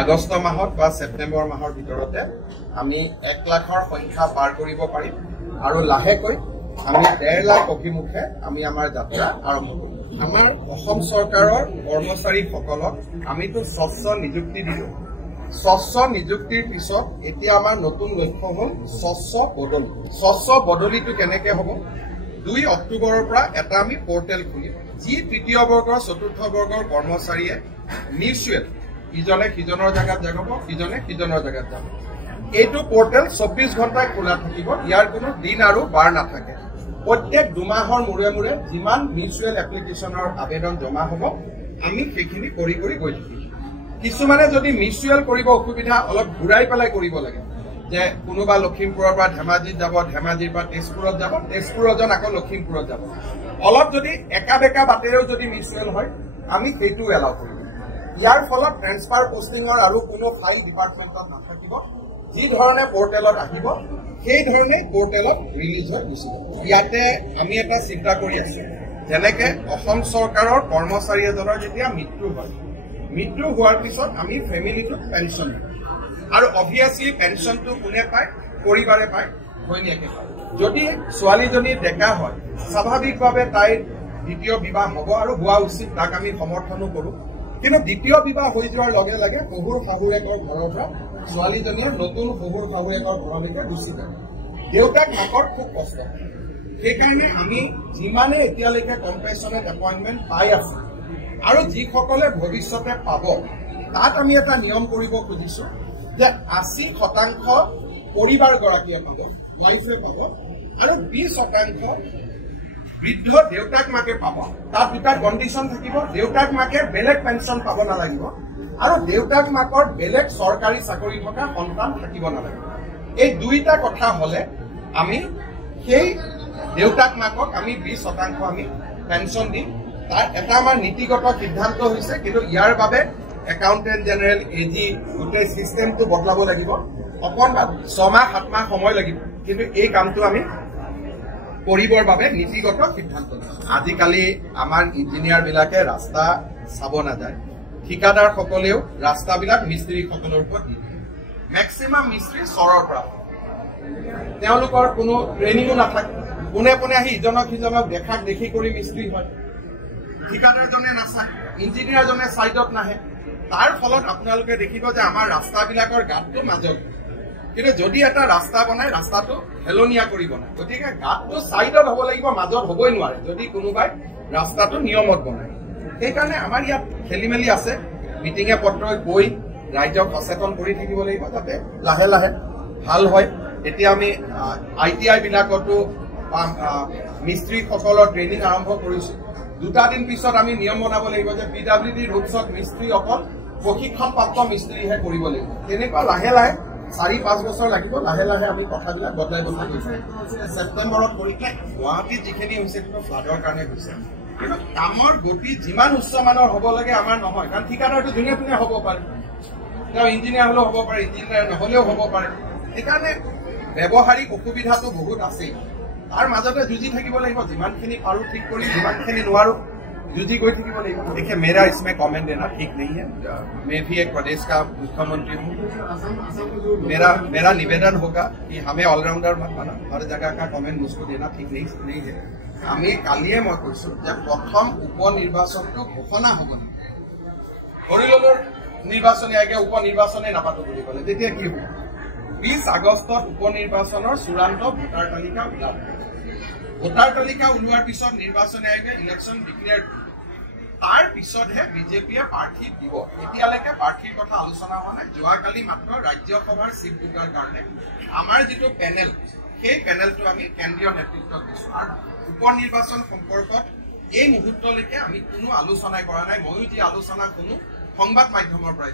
আগষ্ট মাহত বা সেপ্টেম্বৰ মাহৰ ভিতৰতে আমি 1 লাখৰ সংখ্যা পাৰ কৰিব পাৰিম আৰু লাহেকৈ আমি 1.5 লাখ অভিমুখে আমি আমাৰ যাত্ৰা আৰম্ভ কৰিম। আমাৰ অসম চৰকাৰৰ কৰ্মচাৰীসকলক আমিতো স্বচ্ছ নিযুক্তি দিলো। স্বচ্ছ নিযুক্তিৰ পিছত এতিয়া আমাৰ নতুন লক্ষ্য হ'ল স্বচ্ছ বদলি। স্বচ্ছ বদলিটো কেনেকে হ'ব? 2 অক্টোবৰৰ পৰা এটা আমি পোৰ্টেল খুলিম, যি তৃতীয় বৰ্গৰ চতুৰ্থ বৰ্গৰ কৰ্মচাৰীয়ে মিউচুৱেল ইজনে সিজনৰ জায়গাত যাব, সিজনে সিজনৰ জায়গাত যাব। এইটো পোৰ্টেল 24 ঘণ্টাই খোলা থাকিব, ইয়াৰ কোনো দিন আৰু বাৰ নাথাকে। প্ৰত্যেক 2 মাহৰ মূৰে মূৰে যিমান মিউচুৱেল এপ্লিকেশ্যনৰ আবেদন জমা হ'ব আমি সেইখিনি কৰি গৈ থাকিম। কিছুমানে যদি মিউচুৱেল কৰিব অসুবিধা, অলপ ঘূৰাই পেলাই কৰিব লাগে, যে কোনোবা লখিমপুৰৰ পৰা ধেমাজিত যাব, ধেমাজিৰ পৰা তেজপুৰত যাব, তেজপুৰজন আকৌ লখিমপুৰত যাব, অলপ যদি একা বেকা বাটেৰেও যদি মিউচুৱেল হয় আমি সেইটো এলাউ কৰিম। ইয়াৰ ফলত ট্ৰেন্সফাৰ পোষ্টিঙৰ আৰু কোনো ফাইল ডিপাৰ্টমেণ্টত নাথাকিব। যি ধৰণে পোৰ্টেলত আহিব সেই ধৰণে পোৰ্টেলত ৰিলিজ হৈ গুচি যাব। ইয়াতে আমি এটা চিন্তা কৰি আছো, যেনেকে অসম চৰকাৰৰ কৰ্মচাৰী এজনৰ যেতিয়া মৃত্যু হয়, মৃত্যু হোৱাৰ পিছত আমি ফেমিলিটোক পেঞ্চন দিওঁ আৰু অভিয়াছলি পেঞ্চনটো কোনে পায়? পৰিবাৰে পায়, ঘৈণীয়েকে পায়। যদি ছোৱালীজনী ডেকা হয় স্বাভাৱিকভাৱে তাইৰ দ্বিতীয় বিবাহ হ'ব আৰু হোৱা উচিত, তাক আমি সমৰ্থনো কৰোঁ। কিন্তু দ্বিতীয় বিবাহ হৈ যোৱাৰ লগে লগে শহুৰ শাহুৰেকৰ ঘৰৰ পৰা ছোৱালীজনীয়ে নতুন শহুৰ শাহুৰেকৰ ঘৰলৈকে গুচি যায়। দেউতাক মাকৰ খুব কষ্ট হয়। সেইকাৰণে আমি যিমানে এতিয়ালৈকে কম্পেশ্যনেট এপইণ্টমেণ্ট পাই আছো আৰু যিসকলে ভৱিষ্যতে পাব, তাত আমি এটা নিয়ম কৰিব খুজিছো যে 80% পৰিবাৰগৰাকীয়ে পাব, ৱাইফে পাব, আৰু 20% বৃদ্ধ দেউতাক মাকে পাব। তাত দুটা কণ্ডিশ্যন থাকিব, দেউতাক মাকে বেলেগ পেঞ্চন পাব নালাগিব আৰু দেউতাক মাকৰ বেলেগ চৰকাৰী চাকৰি থকা সন্তান থাকিব নালাগিব। এই দুইটা কথা হলে আমি সেই দেউতাক মাকক আমি 20% আমি পেঞ্চন দিম। তাৰ এটা আমাৰ নীতিগত সিদ্ধান্ত হৈছে, কিন্তু ইয়াৰ বাবে একাউণ্টেণ্ট জেনেৰেল, এজি গোটেই চিষ্টেমটো বদলাব লাগিব। অকণমান 6 মাহ 7 মাহ সময় লাগিব, কিন্তু এই কামটো আমি কৰিবৰ বাবে নীতিগত সিদ্ধান্ত লৈছো। আজিকালি আমাৰ ইঞ্জিনিয়াৰবিলাকে ৰাস্তা চাব নাযায়, ঠিকাদাৰসকলেও ৰাস্তাবিলাক মিস্ত্ৰীসকলৰ ওপৰত দি দিয়ে। মেক্সিমাম মিস্ত্ৰী চৰৰ পৰা, তেওঁলোকৰ কোনো ট্ৰেইনিঙো নাথাকে, পোনে পোনে আহি ইজনক সিজনক দেখাক দেখি কৰি মিস্ত্ৰী হয়। ঠিকাদাৰজনে নাচায়, ইঞ্জিনিয়াৰজনে ছাইডত নাহে। তাৰ ফলত আপোনালোকে দেখিব যে আমাৰ ৰাস্তাবিলাকৰ গাঁতটো মাজত, কিন্তু যদি এটা ৰাস্তা বনায় ৰাস্তাটো হেলনীয়া কৰি বনায়, গতিকে গাঁতটো ছাইডত হ'ব লাগিব, মাজত হ'বই নোৱাৰে যদি কোনোবাই ৰাস্তাটো নিয়মত বনায়। সেইকাৰণে আমাৰ ইয়াত খেলি মেলি আছে। মিটিঙে পত্ৰই গৈ ৰাইজক সচেতন কৰি থাকিব লাগিব যাতে লাহে লাহে ভাল হয়। এতিয়া আমি ITI বিলাকতো মিস্ত্ৰীসকলৰ ট্ৰেইনিং আৰম্ভ কৰিছো। 2 দিন পিছত আমি নিয়ম বনাব লাগিব যে PWD ৰুটছত মিস্ত্ৰী অকল প্ৰশিক্ষণপ্ৰাপ্ত মিস্ত্ৰীহে কৰিব লাগিব। তেনেকুৱা লাহে লাহে 4-5 বছৰ লাগিব, লাহে লাহে আমি কথাবিলাক বদলাই গৈছো। ছেপ্টেম্বৰত পৰীক্ষা গুৱাহাটীত যিখিনি হৈছে কিন্তু ফ্লাডৰ কাৰণে হৈছে, কিন্তু কামৰ গতি যিমান উচ্চমানৰ হ'ব লাগে আমাৰ নহয়। কাৰণ ঠিকাদাৰটো ধুনীয়া ধুনীয়া হ'ব পাৰে, তেওঁ ইঞ্জিনিয়াৰ হ'লেও হ'ব পাৰে, ইঞ্জিনিয়াৰ নহ'লেও হ'ব পাৰে। সেইকাৰণে ব্যৱহাৰিক অসুবিধাটো বহুত আছেই। তাৰ মাজতে যুঁজি থাকিব লাগিব, যিমানখিনি পাৰো ঠিক কৰি, যিমানখিনি নোৱাৰো যুঁজি গৈ থাকিব লাগিব। देखिए मेरा इसमें कमेंट देना ठीक नहीं है। मैं भी एक प्रदेश का मुख्यमंत्री हूँ। मेरा निवेदन होगा कि हमें ऑलराउंडर मत बना, हर जगह का कमेंट मुझको देना ठीक नहीं है। আমি কালিয়ে মই কৈছো যে প্ৰথম উপ নিৰ্বাচনটো ঘোষণা হ'ব না, ধৰি ললো নিৰ্বাচনী আয়োগে উপ নিৰ্বাচনে নাপাতো বুলি ক'লে, তেতিয়া কি হ'ব? 20 আগষ্টত উপ নিৰ্বাচনৰ চূড়ান্ত ভোটাৰ তালিকা ওলাব। ভোটাৰ তালিকা ওলোৱাৰ পিছত নিৰ্বাচনী আয়োগে ইলেকশ্যন ডিক্লেয়াৰ কৰিব। তাৰ পিছতহে বিজেপিয়ে প্ৰাৰ্থী দিব। এতিয়ালৈকে প্ৰাৰ্থীৰ কথা আলোচনা হোৱা নাই। যোৱাকালি মাত্ৰ ৰাজ্যসভাৰ চিফ বুকাৰ কাৰণে আমাৰ যিটো পেনেল, সেই পেনেলটো আমি কেন্দ্ৰীয় নেতৃত্বত দিছো। আৰু উপ নিৰ্বাচন সম্পৰ্কত এই মুহূৰ্তলৈকে আমি কোনো আলোচনাই কৰা নাই। ময়ো যি আলোচনা শুনো সংবাদ মাধ্যমৰ পৰাই